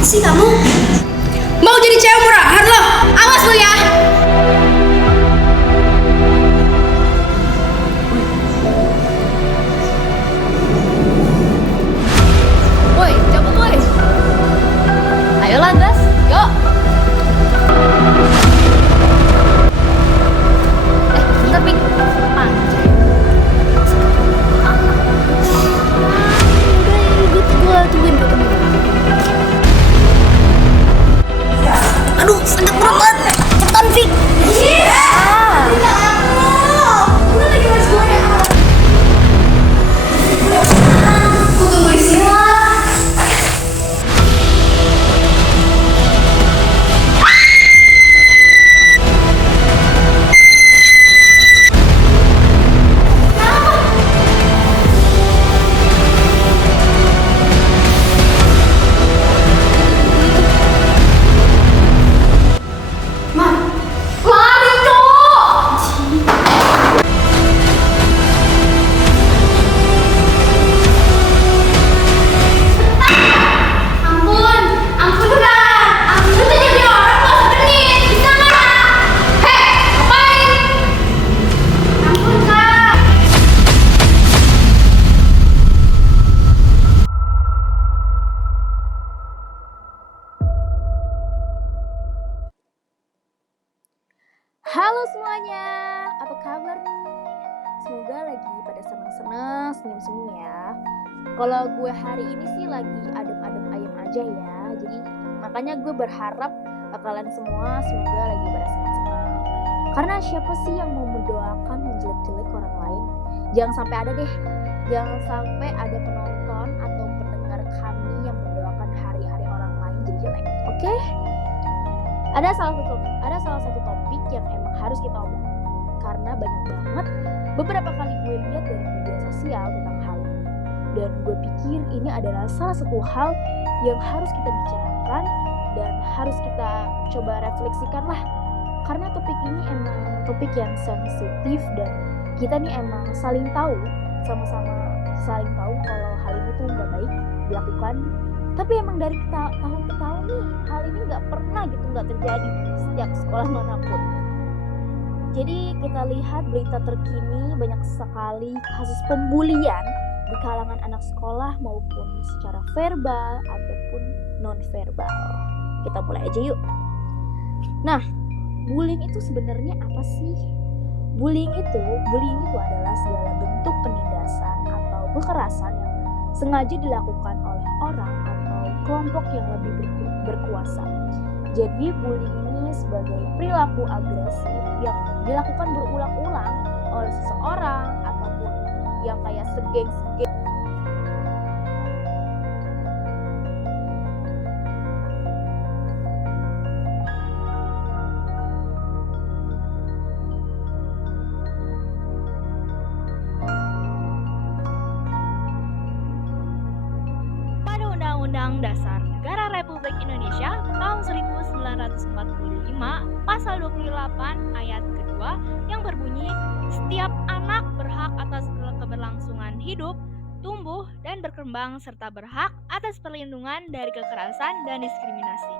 Apaan sih kamu? Mau jadi cewek murahan lo? Awas lo ya! Woi, cabut woi! Ayolah gas, yuk! Bentar Pink, panjang. Udah, gue tungguin. Aduh, sakit perut banget. Cepetan, Fik. Halo semuanya, apa kabar nih? Semoga lagi pada senang-senang, senyum-senyum ya. Kalau gue hari ini sih lagi adem-adem ayam aja ya. Jadi makanya gue berharap kalian semua semoga lagi pada senang-senang. Karena siapa sih yang mau mendoakan menjelek-jelek orang lain? Jangan sampai ada deh. Jangan sampai ada penonton atau pendengar kami yang mendoakan hari-hari orang lain jadi jelek. Oke? Ada salah satu topik yang emang harus kita omongin karena banyak banget beberapa kali gue lihat dari media sosial tentang hal ini, dan gue pikir ini adalah salah satu hal yang harus kita bicarakan dan harus kita coba refleksikan lah, karena topik ini emang topik yang sensitif dan kita nih emang sama-sama saling tahu kalau hal ini tuh nggak baik dilakukan. Tapi emang dari tahun ke tahun nih hal ini nggak terjadi setiap sekolah manapun. Jadi kita lihat berita terkini banyak sekali kasus pembulian di kalangan anak sekolah maupun secara verbal ataupun non verbal. Kita mulai aja yuk. Nah, bullying itu sebenarnya apa sih? Bullying itu adalah segala bentuk penindasan atau kekerasan yang sengaja dilakukan oleh orang atau kelompok yang lebih berkuasa. Jadi bullying ini sebagai perilaku agresif yang dilakukan berulang-ulang oleh seseorang ataupun yang kayak segeng. Undang-Undang Dasar Negara Republik Indonesia tahun 1945 pasal 28 ayat kedua yang berbunyi, setiap anak berhak atas keberlangsungan hidup, tumbuh dan berkembang serta berhak atas perlindungan dari kekerasan dan diskriminasi.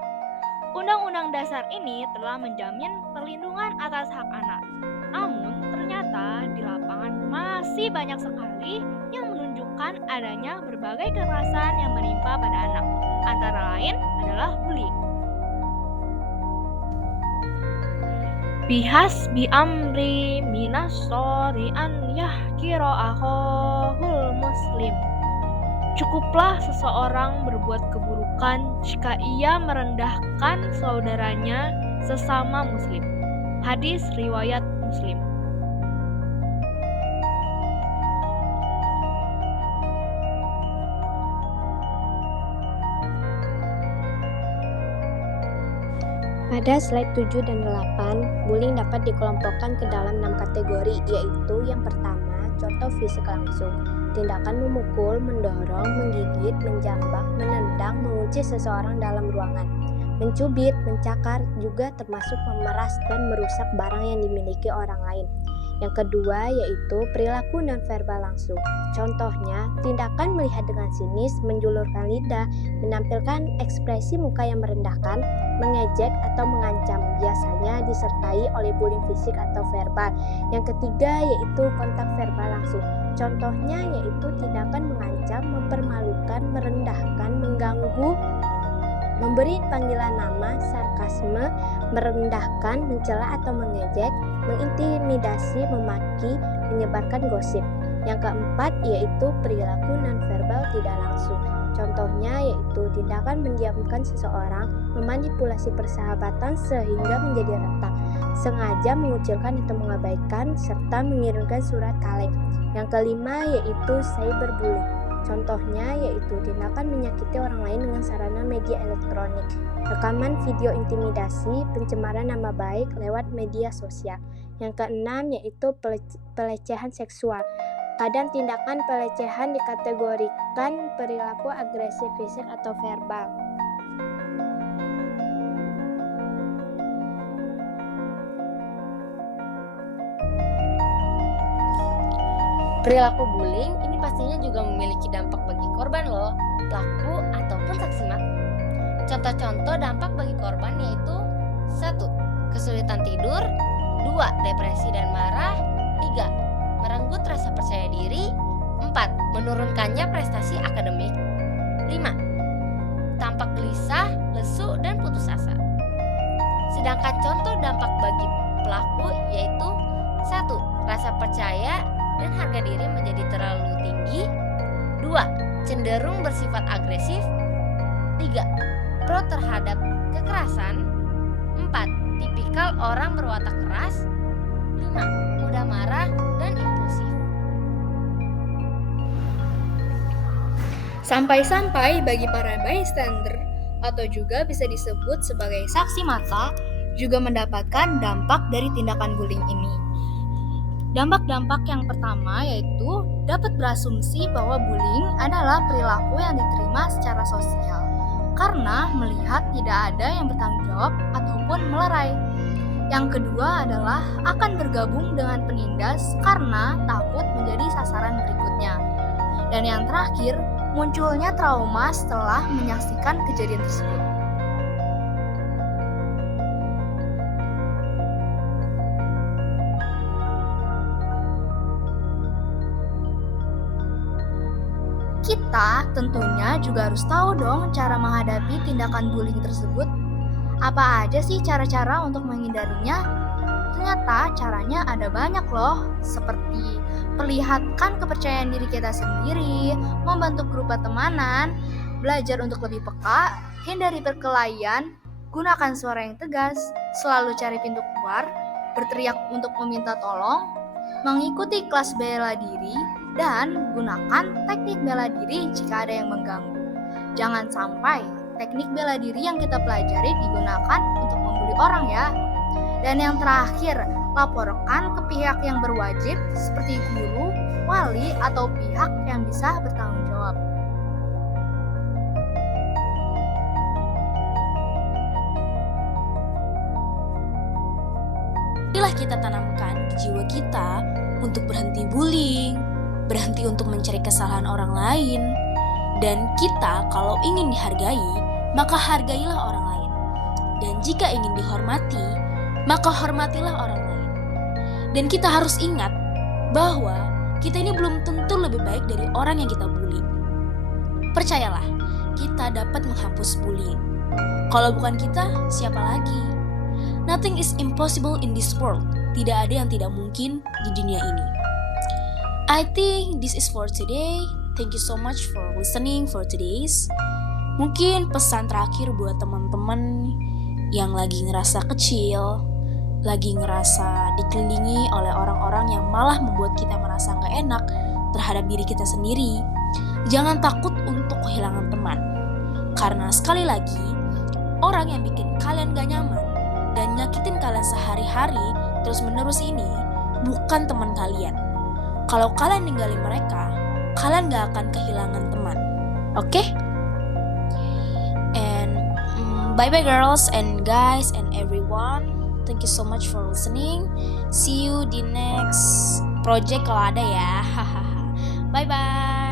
Undang-Undang Dasar ini telah menjamin perlindungan atas hak anak. Namun ternyata di lapangan masih banyak sekali yang menunjukkan adanya berbagai kekerasan yang menimpa pada anak. Antara lain adalah bullying. Bihasbi amri minas shori an yahkiro akhahul muslim. Cukuplah seseorang berbuat keburukan jika ia merendahkan saudaranya sesama muslim. Hadis riwayat Muslim. Pada slide 7 dan 8, bullying dapat dikelompokkan ke dalam 6 kategori, yaitu yang pertama, contoh fisik langsung. Tindakan memukul, mendorong, menggigit, menjambak, menendang, mengunci seseorang dalam ruangan. Mencubit, mencakar juga termasuk memeras dan merusak barang yang dimiliki orang lain. Yang kedua yaitu perilaku nonverbal langsung. Contohnya, tindakan melihat dengan sinis, menjulurkan lidah, menampilkan ekspresi muka yang merendahkan, mengejek atau mengancam, biasanya disertai oleh bullying fisik atau verbal. Yang ketiga yaitu kontak verbal langsung. Contohnya yaitu tindakan mengancam, mempermalukan, merendahkan, mengganggu, memberi panggilan nama, sarkasme, merendahkan, mencela atau mengejek, mengintimidasi, memaki, menyebarkan gosip. Yang keempat yaitu perilaku nonverbal tidak langsung. Contohnya yaitu tindakan mendiamkan seseorang, memanipulasi persahabatan sehingga menjadi retak, sengaja mengucilkan atau mengabaikan, serta mengirimkan surat kaleng. Yang kelima yaitu cyberbullying. Contohnya yaitu tindakan menyakiti orang lain dengan sarana media elektronik, rekaman video intimidasi, pencemaran nama baik lewat media sosial. Yang keenam yaitu pelecehan seksual. Kadang tindakan pelecehan dikategorikan perilaku agresif fisik atau verbal. Perilaku bullying ini pastinya juga memiliki dampak bagi korban loh, pelaku ataupun saksi mata. Contoh-contoh dampak bagi korban yaitu 1. Kesulitan tidur, 2. Depresi dan marah, 3. Merenggut rasa percaya diri, 4. Menurunkannya prestasi akademik, 5. Tampak gelisah, lesu, dan putus asa. Sedangkan contoh dampak bagi pelaku yaitu 1. Rasa percaya dan harga diri menjadi terlalu tinggi, 2. Cenderung bersifat agresif, 3. Pro terhadap kekerasan, 4. Tipikal orang berwatak keras, 5. Mudah marah dan impulsif. Sampai-sampai bagi para bystander atau juga bisa disebut sebagai saksi mata juga mendapatkan dampak dari tindakan bullying ini. Dampak-dampak yang pertama yaitu dapat berasumsi bahwa bullying adalah perilaku yang diterima secara sosial karena melihat tidak ada yang bertanggung jawab ataupun melerai. Yang kedua adalah akan bergabung dengan penindas karena takut menjadi sasaran berikutnya. Dan yang terakhir, munculnya trauma setelah menyaksikan kejadian tersebut. Kita tentunya juga harus tahu dong cara menghadapi tindakan bullying tersebut. Apa aja sih cara-cara untuk menghindarinya? Ternyata caranya ada banyak loh, seperti perlihatkan kepercayaan diri kita sendiri, membentuk grup pertemanan, belajar untuk lebih peka, hindari perkelahian, gunakan suara yang tegas, selalu cari pintu keluar, berteriak untuk meminta tolong, mengikuti kelas bela diri, dan gunakan teknik bela diri jika ada yang mengganggu. Jangan sampai teknik bela diri yang kita pelajari digunakan untuk membuli orang ya. Dan yang terakhir, laporkan ke pihak yang berwajib seperti guru, wali, atau pihak yang bisa bertanggung jawab. Marilah kita tanamkan di jiwa kita untuk berhenti bullying, berhenti untuk mencari kesalahan orang lain, dan kita kalau ingin dihargai, maka hargailah orang lain. Dan jika ingin dihormati, maka hormatilah orang lain. Dan kita harus ingat bahwa kita ini belum tentu lebih baik dari orang yang kita bully. Percayalah, kita dapat menghapus bullying. Kalau bukan kita, siapa lagi? Nothing is impossible in this world. Tidak ada yang tidak mungkin di dunia ini. I think this is for today. Thank you so much for listening for today's. Mungkin pesan terakhir buat teman-teman yang lagi ngerasa kecil, lagi ngerasa dikelilingi oleh orang-orang yang malah membuat kita merasa gak enak terhadap diri kita sendiri. Jangan takut untuk kehilangan teman. Karena sekali lagi, orang yang bikin kalian gak nyaman dan nyakitin kalian sehari-hari terus-menerus ini bukan teman kalian. Kalau kalian ninggalin mereka, kalian gak akan kehilangan teman. Oke? And bye-bye girls and guys and everyone. Thank you so much for listening. See you di next project kalau ada ya. Bye bye.